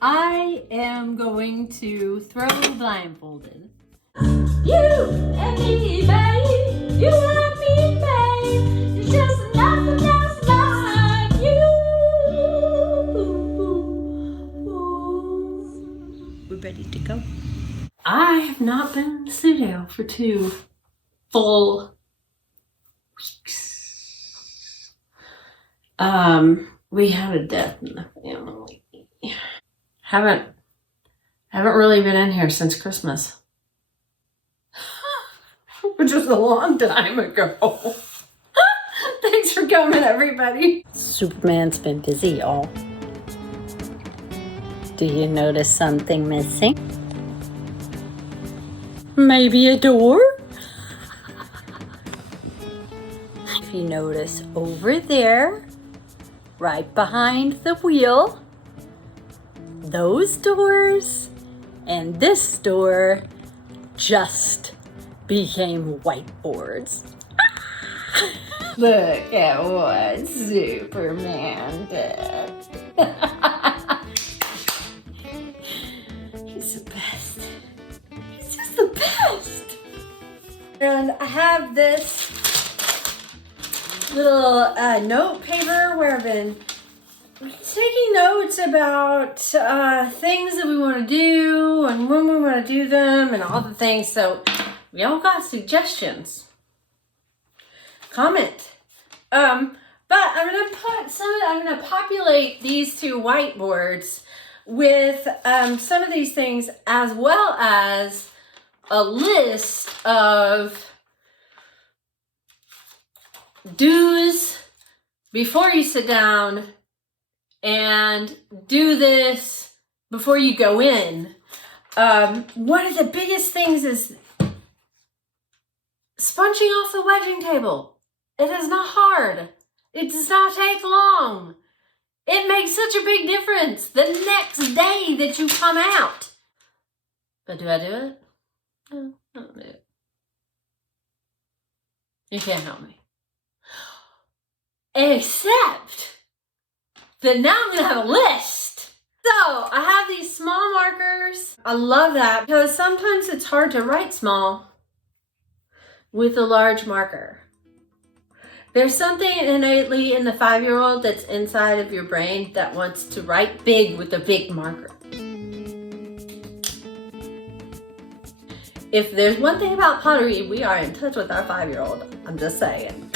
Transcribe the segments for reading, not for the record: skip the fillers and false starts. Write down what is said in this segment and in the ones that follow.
I am going to throw blindfolded. You and me, babe. You and me, babe. It's just nothing else like you. We're ready to go. I have not been in the studio for 2 full weeks. We had a death in the family. Haven't really been in here since Christmas. Which was a long time ago. Thanks for coming, everybody. Superman's been busy, y'all. Do you notice something missing? Maybe a door? If you notice over there, right behind the wheel, those doors and this door just became whiteboards. Look at what Superman did. He's the best. He's just the best. And I have this little note paper where I've been taking notes about things that we want to do and when we want to do them and all the things. So we all got suggestions. Comment. But I'm gonna populate these 2 whiteboards with some of these things, as well as a list of do's before you sit down and do this before you go in. One of the biggest things is sponging off the wedging table. It is not hard. It does not take long. It makes such a big difference the next day that you come out. But do I do it? No, I don't do it. You can't help me. Except that now I'm gonna have a list. So I have these small markers. I love that because sometimes it's hard to write small with a large marker. There's something innately in the 5-year-old that's inside of your brain that wants to write big with a big marker. If there's one thing about pottery, we are in touch with our 5-year-old. I'm just saying.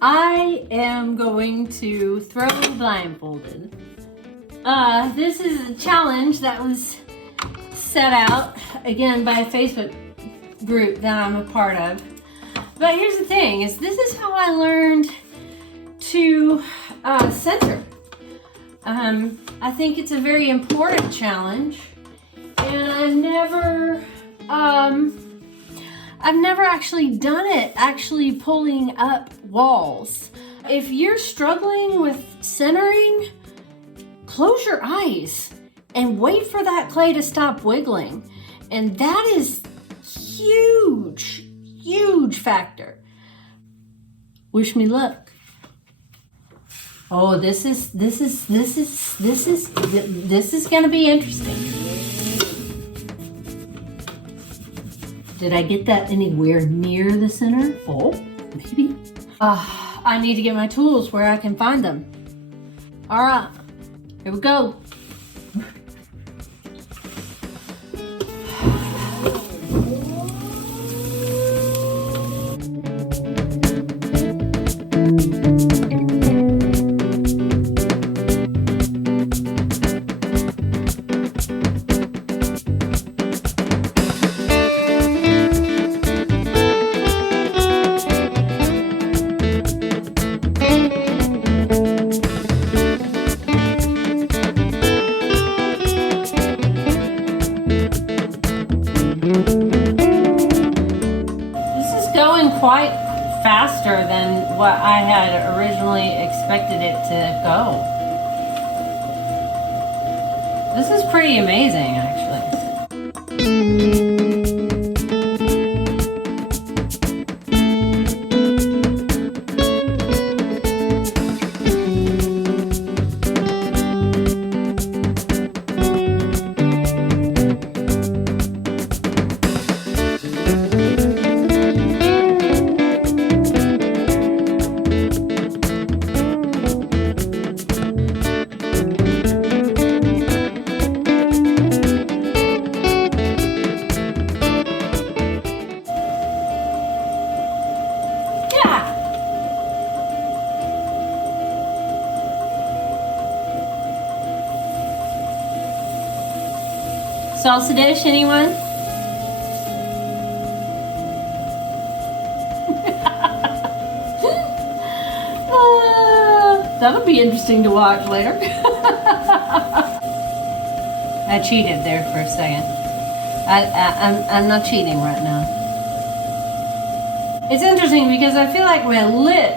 I am going to throw blindfolded. This is a challenge that was set out again by a Facebook group that I'm a part of. But here's the thing: is this is how I learned to center. I think it's a very important challenge, and I've never actually done it, actually pulling up walls. If you're struggling with centering, close your eyes and wait for that clay to stop wiggling. And that is huge, huge factor. Wish me luck. Oh, this is gonna be interesting. Did I get that anywhere near the center? Oh, maybe. I need to get my tools where I can find them. All right, here we go. Quite faster than what I had originally expected it to go. This is pretty amazing, actually. Salsa dish, anyone? That'll be interesting to watch later. I cheated there for a second. I'm not cheating right now. It's interesting because I feel like my lip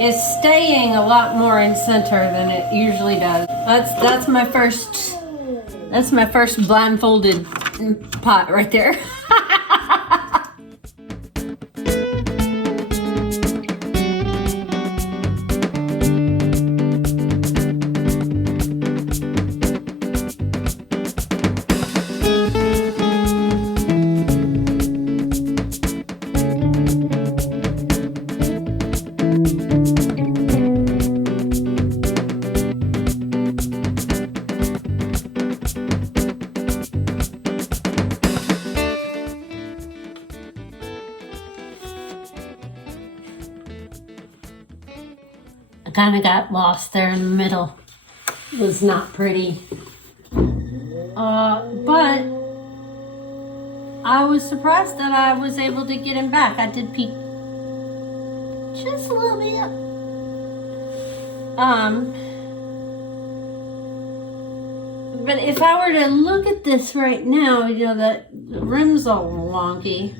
is staying a lot more in center than it usually does. That's my first blindfolded pot right there. I kind of got lost there in the middle. It was not pretty. But I was surprised that I was able to get him back. I did peek just a little bit. But if I were to look at this right now, you know, the rim's all wonky.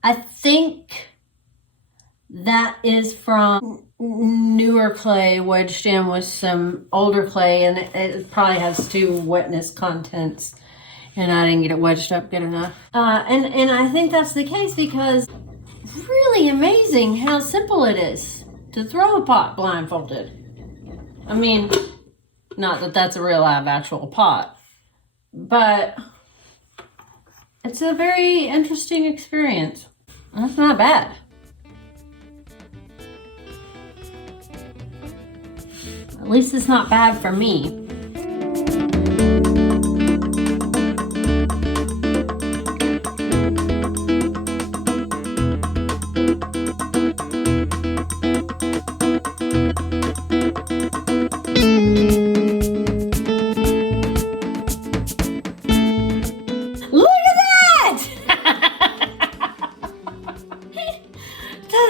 I think that is from newer clay wedged in with some older clay, and it probably has 2 wetness contents, and I didn't get it wedged up good enough. And I think that's the case because really amazing how simple it is to throw a pot blindfolded. I mean, not that that's a real live actual pot, but it's a very interesting experience. That's not bad. At least it's not bad for me.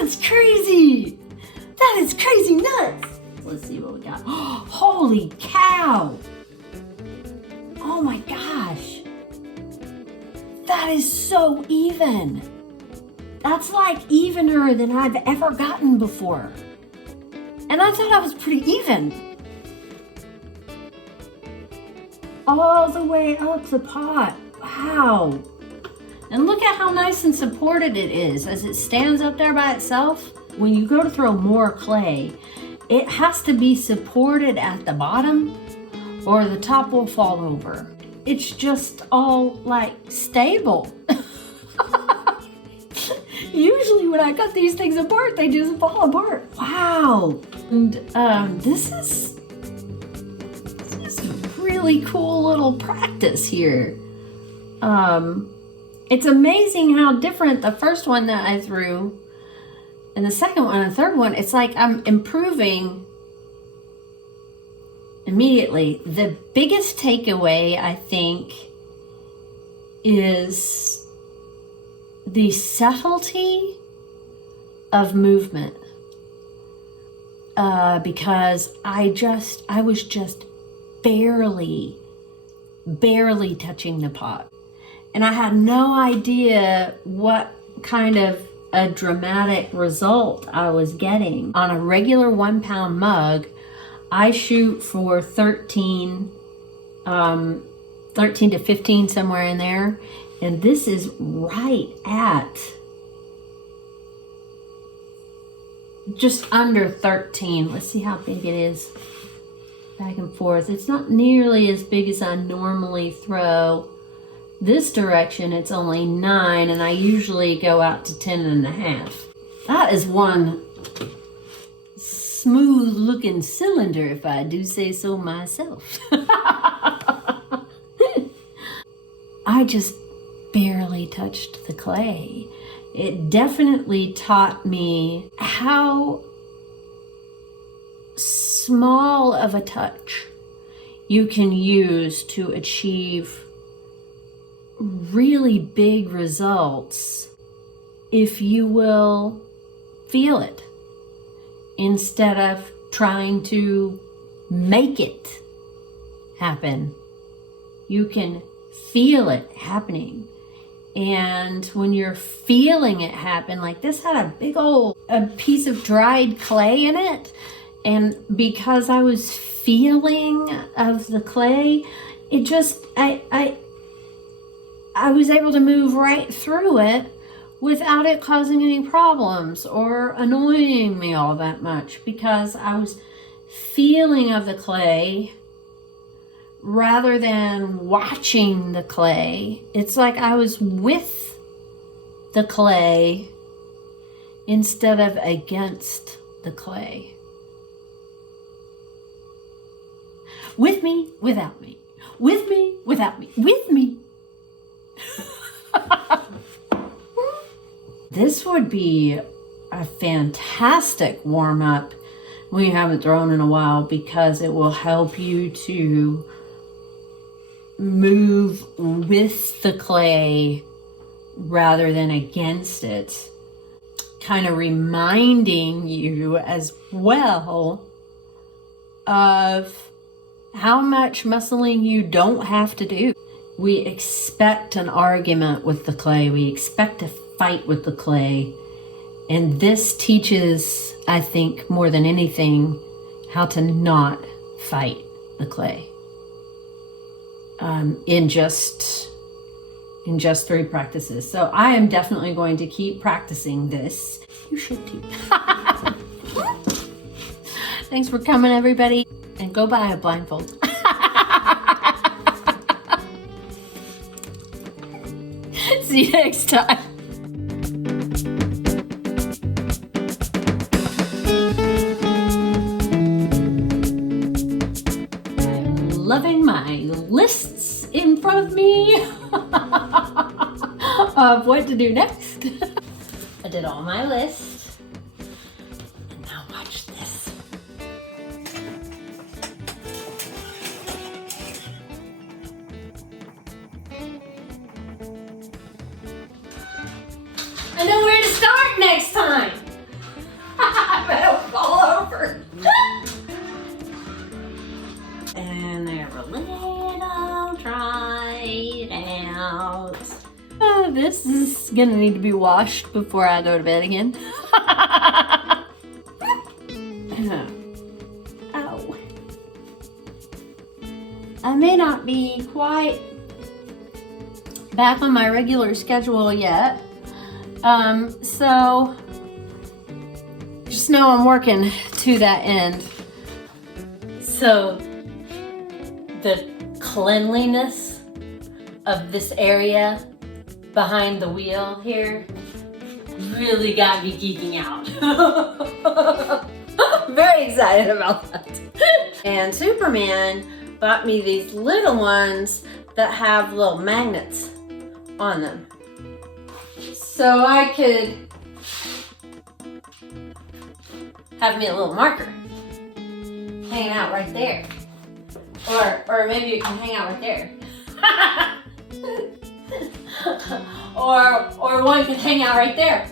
That's crazy. That is crazy nuts. Let's see what we got. Holy cow. Oh my gosh. That is so even. That's like evener than I've ever gotten before. And I thought I was pretty even. All the way up the pot. Wow. And look at how nice and supported it is as it stands up there by itself. When you go to throw more clay, it has to be supported at the bottom or the top will fall over. It's just all like stable. Usually when I cut these things apart, they just fall apart. Wow. And this is really cool little practice here. It's amazing how different the first one that I threw and the second one and the third one, it's like I'm improving immediately. The biggest takeaway, I think, is the subtlety of movement. Because I was just barely touching the pot. And I had no idea what kind of a dramatic result I was getting. On a regular 1 pound mug, I shoot for 13 to 15, somewhere in there. And this is right at just under 13. Let's see how big it is. Back and forth. It's not nearly as big as I normally throw. This direction, it's only 9, and I usually go out to 10.5. That is one smooth looking cylinder, if I do say so myself. I just barely touched the clay. It definitely taught me how small of a touch you can use to achieve really big results if you will feel it instead of trying to make it happen. You can feel it happening. And when you're feeling it happen, like this had a big old a piece of dried clay in it. And because I was feeling of the clay, it just, I was able to move right through it without it causing any problems or annoying me all that much, because I was feeling of the clay rather than watching the clay. It's like I was with the clay instead of against the clay. With me, without me. With me, without me. With me. This would be a fantastic warm-up when you haven't thrown in a while, because it will help you to move with the clay rather than against it. Kind of reminding you as well of how much muscling you don't have to do. We expect an argument with the clay. We expect a fight with the clay. And this teaches, I think, more than anything, how to not fight the clay. In just 3 practices. So I am definitely going to keep practicing this. You should too. Thanks for coming, everybody. And go buy a blindfold. See you next time. I'm loving my lists in front of me of what to do next. I did all my lists. And now watch this. I know where to start next time. I don't fall over. And they're a little dried out. Oh, this is gonna need to be washed before I go to bed again. Ow. I may not be quite back on my regular schedule yet. So just know I'm working to that end. So the cleanliness of this area behind the wheel here really got me geeking out. Very excited about that. And Superman bought me these little ones that have little magnets on them. So I could have me a little marker hanging out right there. Or maybe it can hang out right there. or one can hang out right there.